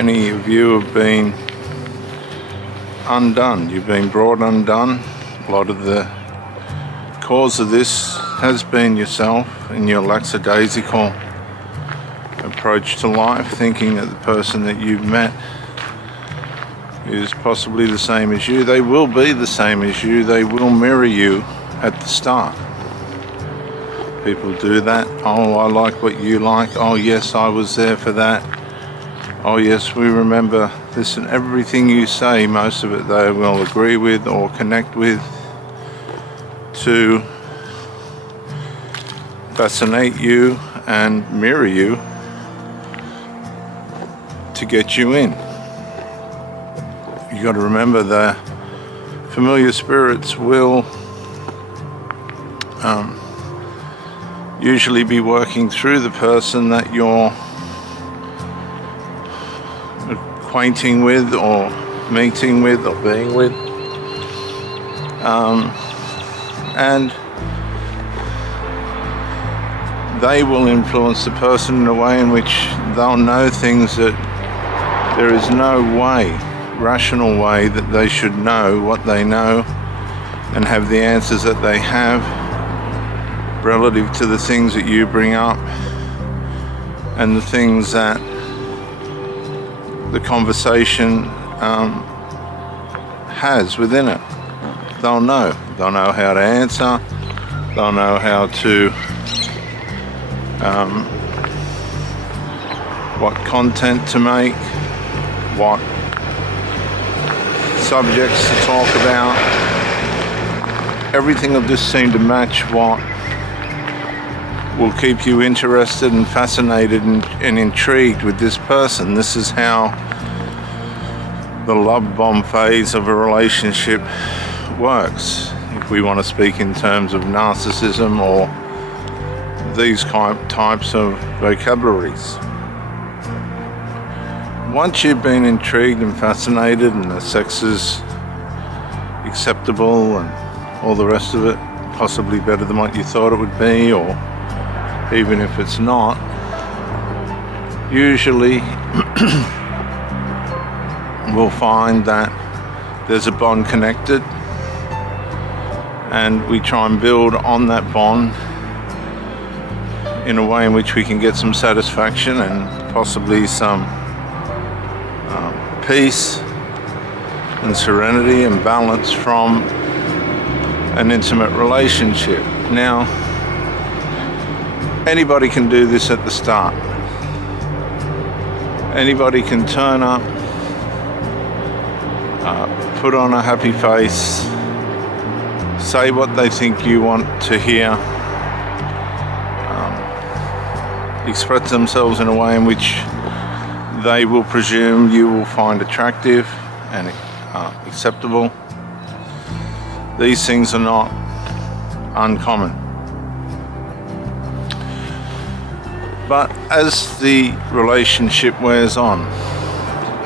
any of you have been undone. You've been brought undone. A lot of the cause of this has been yourself in your lackadaisical approach to life, thinking that the person that you've met is possibly the same as you. They will be the same as you. They will mirror you at the start. People do that. Oh, I like what you like. Oh, yes, I was there for that. Oh, yes, we remember this, and everything you say, most of it they will agree with or connect with to fascinate you and mirror you to get you in. You got to remember the familiar spirits will usually be working through the person that you're acquainting with or meeting with or being with, and they will influence the person in a way in which they'll know things that there is no way, rational way, that they should know what they know and have the answers that they have relative to the things that you bring up and the things that the conversation has within it. They'll know how to answer, they'll know how to what content to make, what subjects to talk about. Everything will just seem to match what will keep you interested and fascinated and intrigued with this person. This is how the love bomb phase of a relationship works, if we want to speak in terms of narcissism or these types of vocabularies. Once you've been intrigued and fascinated and the sex is acceptable and all the rest of it, possibly better than what you thought it would be, or even if it's not, usually we'll find that there's a bond connected, and we try and build on that bond in a way in which we can get some satisfaction and possibly some peace and serenity and balance from an intimate relationship. Now, anybody can do this at the start. Anybody can turn up, put on a happy face, say what they think you want to hear, express themselves in a way in which they will presume you will find attractive and acceptable. These things are not uncommon. But as the relationship wears on,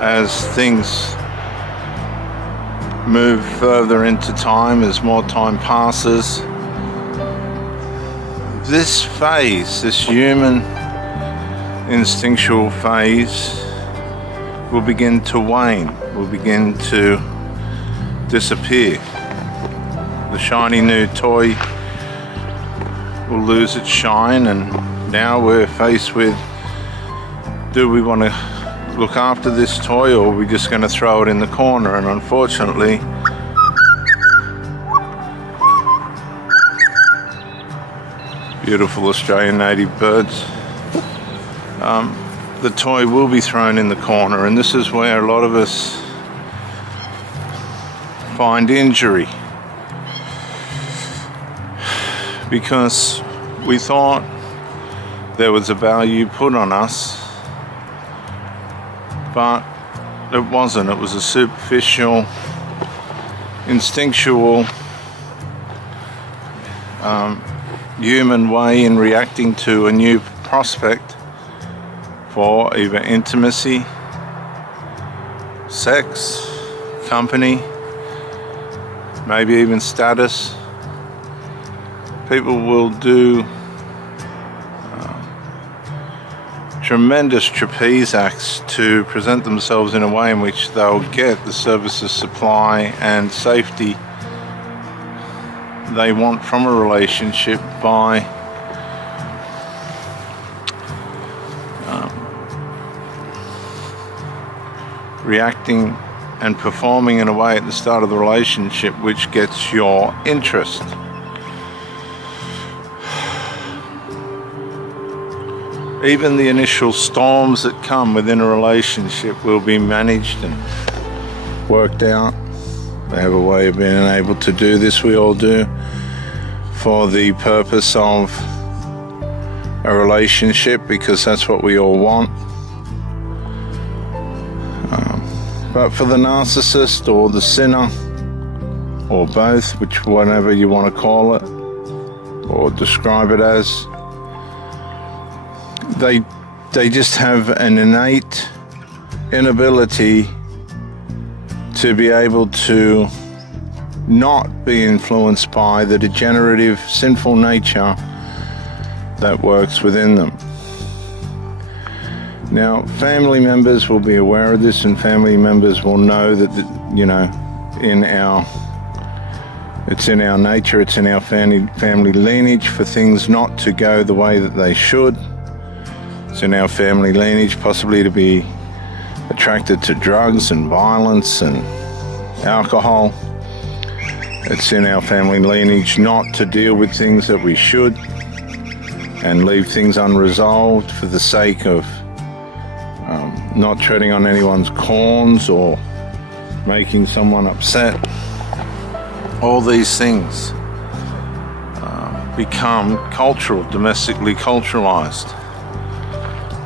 as things move further into time, as more time passes, this phase, this human instinctual phase, will begin to wane, will begin to disappear. The shiny new toy will lose its shine, and now we're faced with, do we want to look after this toy, or are we just going to throw it in the corner? And unfortunately, beautiful Australian native birds, the toy will be thrown in the corner, and this is where a lot of us find injury, because we thought there was a value put on us, but it wasn't. It was a superficial, instinctual, human way in reacting to a new prospect for either intimacy, sex, company, maybe even status. People will do tremendous trapeze acts to present themselves in a way in which they'll get the services, supply and safety they want from a relationship by reacting and performing in a way at the start of the relationship which gets your interest. Even the initial storms that come within a relationship will be managed and worked out. They have a way of being able to do this, we all do, for the purpose of a relationship, because that's what we all want. But for the narcissist or the sinner, or both, whatever you want to call it, or describe it as, they just have an innate inability to be able to not be influenced by the degenerative, sinful nature that works within them. Now, family members will be aware of this, and family members will know that, it's in our nature, it's in our family lineage for things not to go the way that they should. It's in our family lineage possibly to be attracted to drugs and violence and alcohol. It's in our family lineage not to deal with things that we should and leave things unresolved for the sake of not treading on anyone's corns or making someone upset. All these things become cultural, domestically culturalized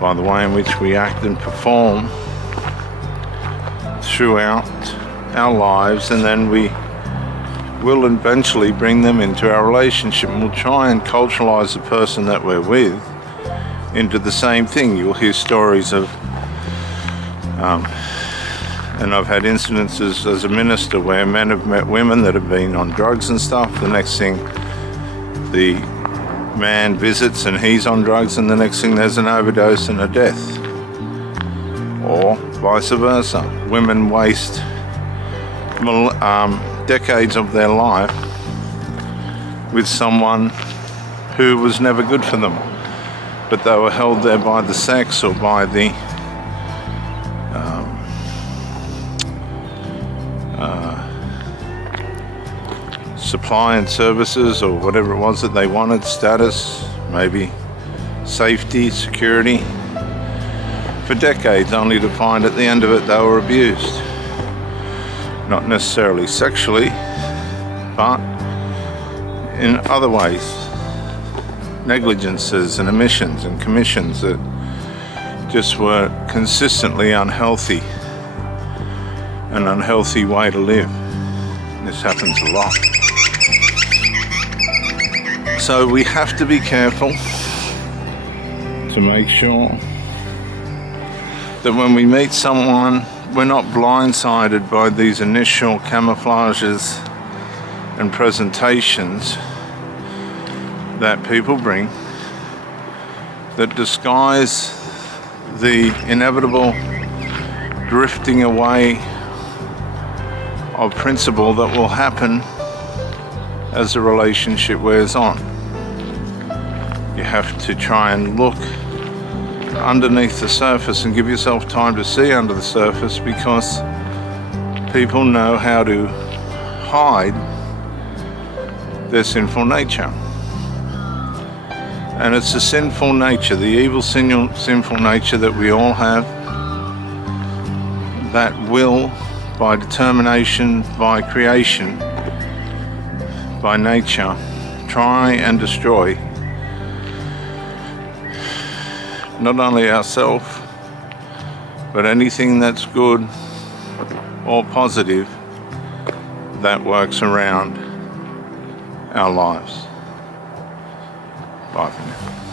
by the way in which we act and perform throughout our lives, and then we will eventually bring them into our relationship, and we'll try and culturalize the person that we're with into the same thing. You'll hear stories of and I've had incidences as a minister where men have met women that have been on drugs and stuff. The next thing, the man visits and he's on drugs, and the next thing there's an overdose and a death. Or vice versa. Women waste decades of their life with someone who was never good for them, but they were held there by the sex or by the supply and services or whatever it was that they wanted, status, maybe safety, security, for decades, only to find at the end of it they were abused. Not necessarily sexually, but in other ways. Negligences and omissions and commissions that just were consistently unhealthy, an unhealthy way to live. This happens a lot. So we have to be careful to make sure that when we meet someone, we're not blindsided by these initial camouflages and presentations that people bring that disguise the inevitable drifting away of principle that will happen as the relationship wears on. You have to try and look underneath the surface and give yourself time to see under the surface, because people know how to hide their sinful nature. And it's the sinful nature, the evil sinful nature that we all have, that will, by determination, by creation, by nature, try and destroy not only ourselves, but anything that's good or positive that works around our lives. Bye for now.